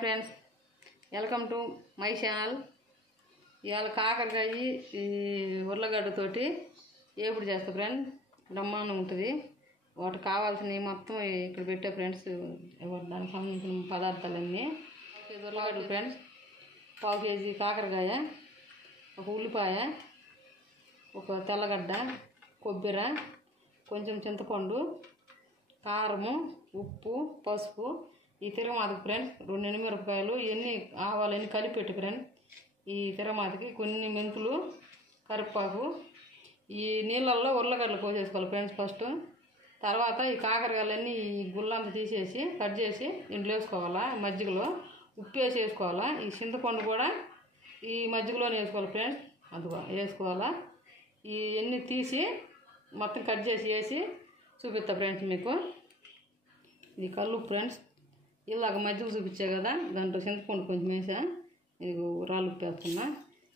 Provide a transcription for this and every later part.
Friends, welcome to my channel. ఇవాళ కాకరకాయ ఉర్లగడ్డతోటి ఏపుడు చేస్తా ఫ్రెండ్స్. బ్రహ్మాండం ఉంటుంది. వాటికి కావాల్సినవి మొత్తం ఇక్కడ పెట్టే ఫ్రెండ్స్. దానికి సంబంధించిన పదార్థాలన్నీ ఉర్లగడ్డలు ఫ్రెండ్స్, 1/2 కేజీ కాకరకాయ, ఒక ఉల్లిపాయ, ఒక తెల్లగడ్డ, కొబ్బరి, కొంచెం చింతపండు, కారము, ఉప్పు, పసుపు, ఈ తిరగమాతకి ఫ్రెండ్స్ 2 ఎండుమిరపకాయలు, ఇవన్నీ ఆవాలన్నీ కలిపి పెట్టు ఫ్రెండ్స్. ఈ తిరగమాతకి కొన్ని మెంతులు, కరివేపాకు, ఈ నీళ్ళల్లో ఉర్లగడ్డలు పోసేసుకోవాలి ఫ్రెండ్స్ ఫస్ట్. తర్వాత ఈ కాకరకాయలన్నీ ఈ గుళ్ళంతా తీసేసి కట్ చేసి ఇంట్లో వేసుకోవాలా. మజ్జిగలో ఉప్పు వేసి వేసుకోవాలా. ఈ చింతపండు కూడా ఈ మజ్జిగలోనే వేసుకోవాలి ఫ్రెండ్స్. అందుకో వేసుకోవాలా. ఇవన్నీ తీసి మొత్తం కట్ చేసి వేసి చూపిస్తా ఫ్రెండ్స్ మీకు. ఇది కల్లు ఫ్రెండ్స్. ఇలాగ మజ్జిగ చూపించా కదా, దాంట్లో చింతపండు కొంచెం వేసా. ఇది రాళ్ళు ఉప్పు వేస్తున్నా.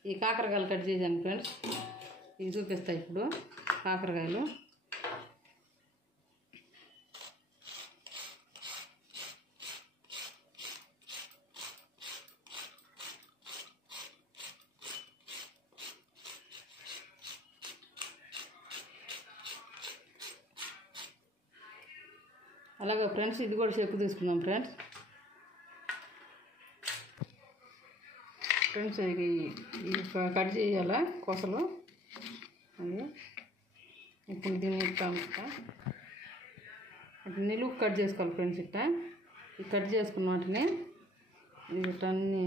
ఈ కాకరకాయలు కట్ చేశాను ఫ్రెండ్స్. ఇవి చూపిస్తా ఇప్పుడు కాకరకాయలు. అలాగే ఫ్రెండ్స్, ఇది కూడా చెక్కు తీసుకుందాం ఫ్రెండ్స్. ఇది కట్ చేయాలా కొసలు. అది ఇప్పుడు దీన్ని అట్లా నిలువు కట్ చేసుకోవాలి ఫ్రెండ్స్. ఇది కట్ చేసుకున్న వాటిని ఇట్లన్నీ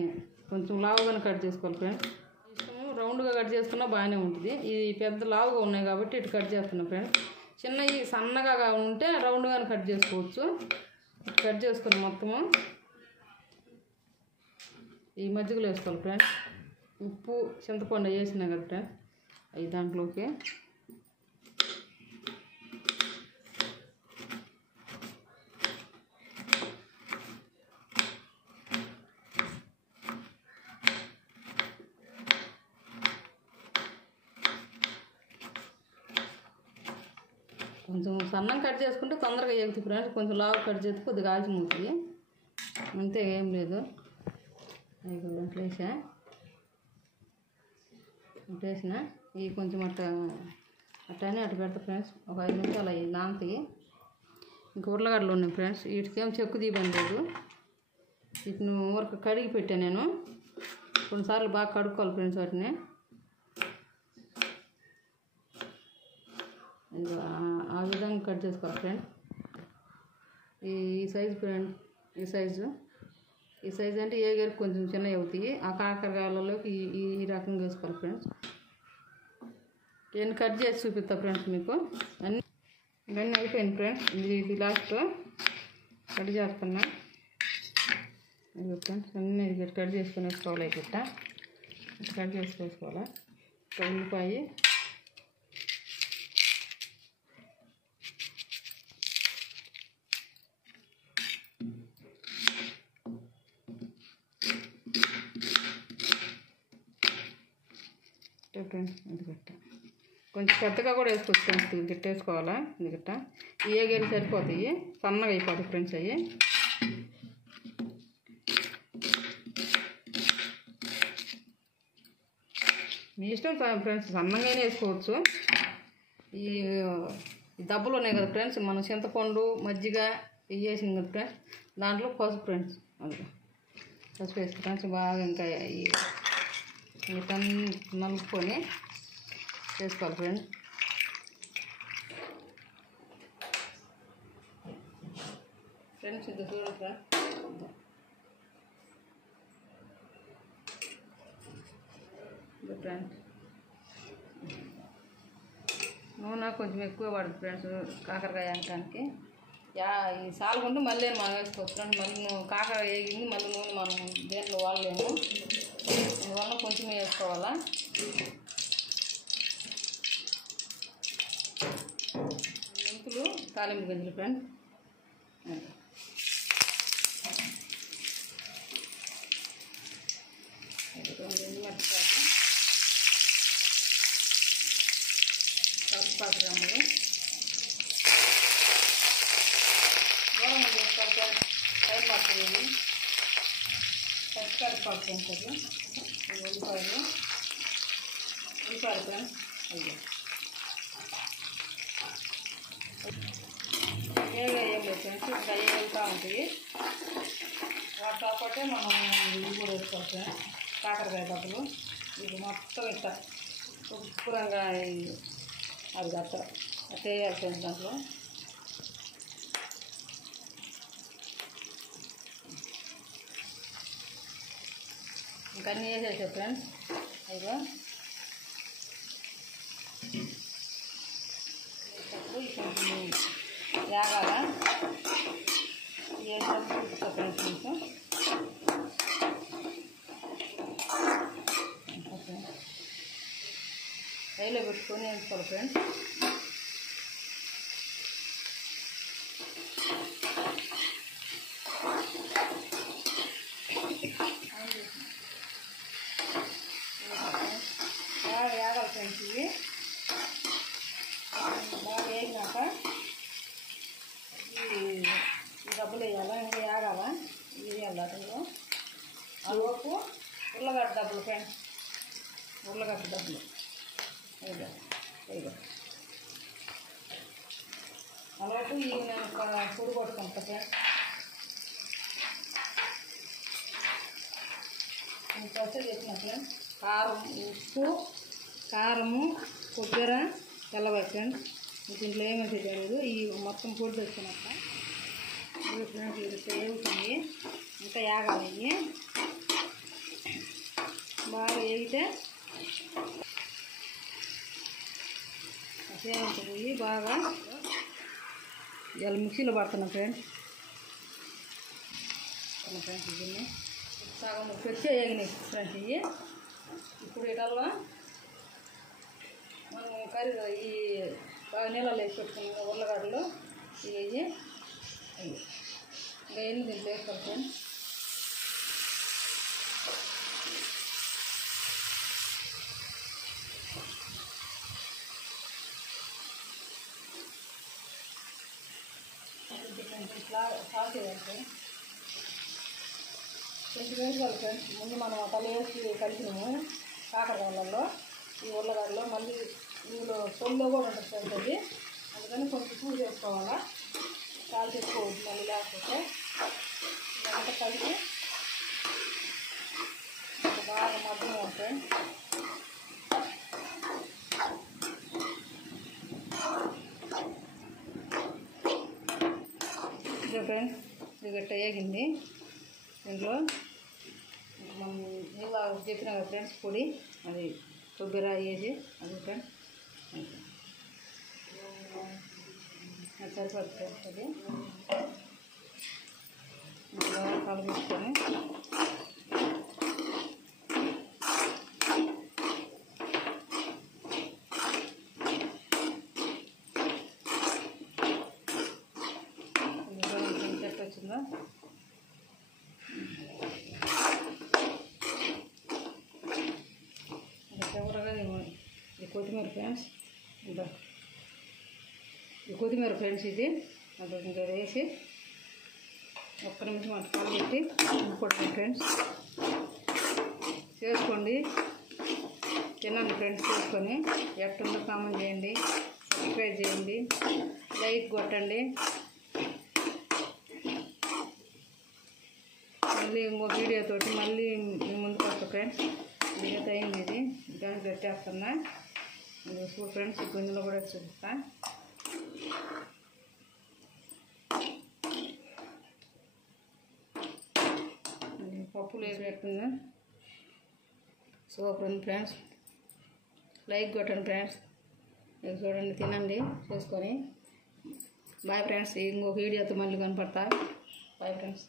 కొంచెం లావుగానే కట్ చేసుకోవాలి ఫ్రెండ్స్. ఇష్టము రౌండ్గా కట్ చేసుకున్నా బాగానే ఉంటుంది. ఇది పెద్ద లావుగా ఉన్నాయి కాబట్టి ఇటు కట్ చేస్తున్నాం ఫ్రెండ్స్. చిన్నవి సన్నగా ఉంటే రౌండ్గానే కట్ చేసుకోవచ్చు. కట్ చేసుకుని మొత్తము ఈ మజ్జిగలో వేసుకోవాలి ఫ్రెండ్స్. ఉప్పు, చింతపండు వేసినా కదా ఫ్రెండ్స్, అవి దాంట్లోకి కొంచెం సన్నం కట్ చేసుకుంటే తొందరగా ఎగుతుంది ఫ్రెండ్స్. కొంచెం లావు కట్ చేస్తే కొద్దిగా ఆల్చిమవుతుంది. అంతే, ఏం లేదు. దాంట్లో వేసిన ఇవి కొంచెం అట్టనే అటు పెడతా ఫ్రెండ్స్. ఒక 5 నిమిషాలు అవి నానతాయి. ఇంక ఉర్లగడ్డలు ఉన్నాయి ఫ్రెండ్స్. వీటికేం చెక్కు తీయడం లేదు. వీటిని ఊరికి కడిగి పెట్టాను నేను. కొన్నిసార్లు బాగా కడుక్కోవాలి ఫ్రెండ్స్ వాటిని. ఆ విధంగా కట్ చేసుకోవాలి ఫ్రెండ్స్. ఈ సైజు ఫ్రెండ్స్, ఈ సైజు అంటే ఏ గేరు కొంచెం చిన్నవి అవుతాయి. ఆ కాకరకాయలలోకి ఈ రకంగా వేసుకోవాలి ఫ్రెండ్స్. ఇవన్నీ కట్ చేసి చూపిస్తా ఫ్రెండ్స్ మీకు. ఇవన్నీ అయిపోయింది ఫ్రెండ్స్. ఇది లాస్ట్ కట్ చేస్తున్నా. ఇది ఫ్రెండ్స్ అన్నీ కట్ చేసుకొని వేసుకోవాలి. కట్ చేసి వేసుకోవాలి. ఉల్లిపాయ, ఫ్రెండ్స్ ఇది గట్ట కొంచెం పెద్దగా కూడా వేసుకోవచ్చు ఫ్రెండ్స్. ఇది గట్ట వేసుకోవాలా. ఇది గట్ట ఏ గేలు సరిపోతాయి, సన్నగా అయిపోతాయి ఫ్రెండ్స్. అవి మీ ఇష్టం ఫ్రెండ్స్, సన్నగానే వేసుకోవచ్చు. ఈ దెబ్బలు ఉన్నాయి కదా ఫ్రెండ్స్, మనం చింతపండు, మజ్జిగ ఇవి వేసింది కదా ఫ్రెండ్స్. దాంట్లో పసుపు ఫ్రెండ్స్, అది పసుపు వేసుకో ఫ్రెండ్స్. బాగా ఇంకా వీటన్ని నలుపుకొని చేసుకోవాలి ఫ్రెండ్స్. ఫ్రెండ్స్ ఇది చూడండి ఫ్రెండ్స్. నూనె కొంచెం ఎక్కువ పడుతుంది ఫ్రెండ్స్ కాకరకాయ అనడానికి. ఈ సాలుగుంటే మళ్ళీ మనం వేసుకోవచ్చు ఫ్రెండ్స్. మళ్ళీ కాకరకాయ వేగింది, మళ్ళీ నూనె మనం దేంట్లో వాడలేము. అందువల్ల కొంచెం వేసుకోవాలా. మెంతులు, తాలింపు గింజలు ఫ్రెండ్స్. కరివేపాకు రెమ్మలు దూరంగా చేసుకోవాలి. టైం పడుతుంది. వేసుకోవాలి ఫ్రెండ్స్. అది ఉల్లిపాయలు ఫ్రెండ్స్. అయ్యో ఏగా ఏం లేదు ఫ్రెండ్స్, ఇంకా వెళ్తూ ఉంటాయి. వాటితో పాటే మనం ఇవి కూడా వేసుకోవాలి ఫ్రెండ్స్, కాకరకాయ డబ్బులు. ఇది మొత్తం ఇట్లా శుభ్రంగా అది అట్లా వేయాలి ఫ్రెండ్స్. దాంట్లో ఇంకా అన్నీ వేసేసా ఫ్రెండ్స్. అదిగో కొంచెం వేగాల వేసినప్పుడు చూపిస్తా ఫ్రెండ్స్ మీకు. రైలో పెట్టుకొని వేసుకోవాలి ఫ్రెండ్స్. బాగా వేగాలి ఫ్రెండ్స్. ఇవి బాగా వేగినాక ఈ డబ్బులు వేయాలా, ఇంకా వేగాల ఇది వేయాలి. అతను అలోపు ఉల్లగడ్డ డబ్బులు ఫ్రెండ్స్, ఉల్లగడ్డ డబ్బులు ఇదిగో ఇదిగో. అలోపు ఇవి నేను పొడి కొట్టుకుంటా ఫ్రెండ్స్. ఇంకా వచ్చే చెప్పిన ఫ్రెండ్స్ కారం, ఉప్పు, కారము, కొబ్బరి, తెల్లవారు ఫ్రెండ్స్. దీంట్లో ఏమైతే తెలియదు. ఈ మొత్తం పొడి తెచ్చుకున్నాక ఫ్రెండ్స్ ఇది వేగుతుంది. ఇంకా వేగాలి. ఇవి బాగా వేగితే సేవంతివి బాగా ఇలా మిక్సీలో పడుతున్నాం ఫ్రెండ్స్. ఫ్రెండ్స్ దీన్ని సగం పెట్టి వేగినాయి ఫ్రెండ్స్. ఇవి ఇప్పుడు వీటల్లో మనం కర్రీ ఈ బాగా నీళ్ళలో వేసి పెట్టుకున్నాం ఉల్లగడ్డలు ఇవి ఇంకా ఎన్ని దీంట్లో వేసుకోవాలి ఫ్రెండ్స్. సాల్ట్ వేయాలి ఫ్రెండ్స్. కొంచెం వేసుకోవాలి ఫ్రెండ్స్. ముందు మనం తల వేసి కలిపినాము కాకరకాయలలో ఈ ఉల్లగడ్డలో. మళ్ళీ ఇందులో పొల్లో కూడా ఉంటుంది ఫ్రెండ్స్. అది అందుకని కొంచెం పూజ చేసుకోవాలా, కాలు చేసుకోవద్దు మళ్ళీ లేకపోతే. ఇదంతా కలిపి బాగా మధ్య ఫ్రెండ్స్. ఇదే ఫ్రెండ్స్ ఇది గట్ట వేగింది. దీంట్లో మనం ఇలా చెప్పిన కదా ఫ్రెండ్స్ పొడి, అది కొబ్బరి వేసి అది ఫ్రెండ్స్ అది సరిపడుతుంది ఫ్రెండ్స్. అది బాగా కలుపుకొని చెట్టు వచ్చిందా చివరగా ఇది కొత్తిమీర ఫ్రెండ్స్. ఇంకా ఇది కొత్తిమీర ఫ్రెండ్స్. ఇది అది ఇంకా వేసి ఒక్క నిమిషం అటు కలిపెట్టి ఉప్పుకోండి ఫ్రెండ్స్. చేసుకోండి, తినండి ఫ్రెండ్స్. చేసుకొని ఎట్టుందో కామెంట్ చేయండి, సబ్స్క్రైబ్ చేయండి, లైక్ కొట్టండి. మళ్ళీ ఇంకో వీడియోతోటి మళ్ళీ ముందుకు వస్తా ఫ్రెండ్స్. వీడియో అయింది. ఇది గ్యాస్ పెట్టేస్తున్నా ఫ్రెండ్స్. గుంజలో కూడా చూపిస్తా. పప్పులు వేసేట్టున్నా సూపర్ ఉంది ఫ్రెండ్స్. లైక్ కొట్టండి ఫ్రెండ్స్. ఇది చూడండి, తినండి చేసుకొని. Bye friends. ఇంకో వీడియోతో మళ్ళీ కనపడతా. Bye friends.